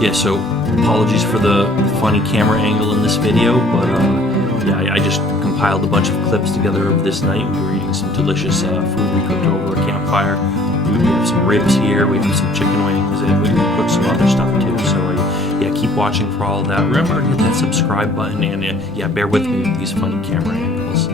Yeah, so apologies for the funny camera angle in this video, but yeah, I just compiled a bunch of clips together of this night. We were eating some delicious food we cooked over a campfire. We have some ribs here, we have some chicken wings, and we cooked some other stuff too. So yeah, keep watching for all of that. Remember to hit that subscribe button, and yeah, bear with me with these funny camera angles.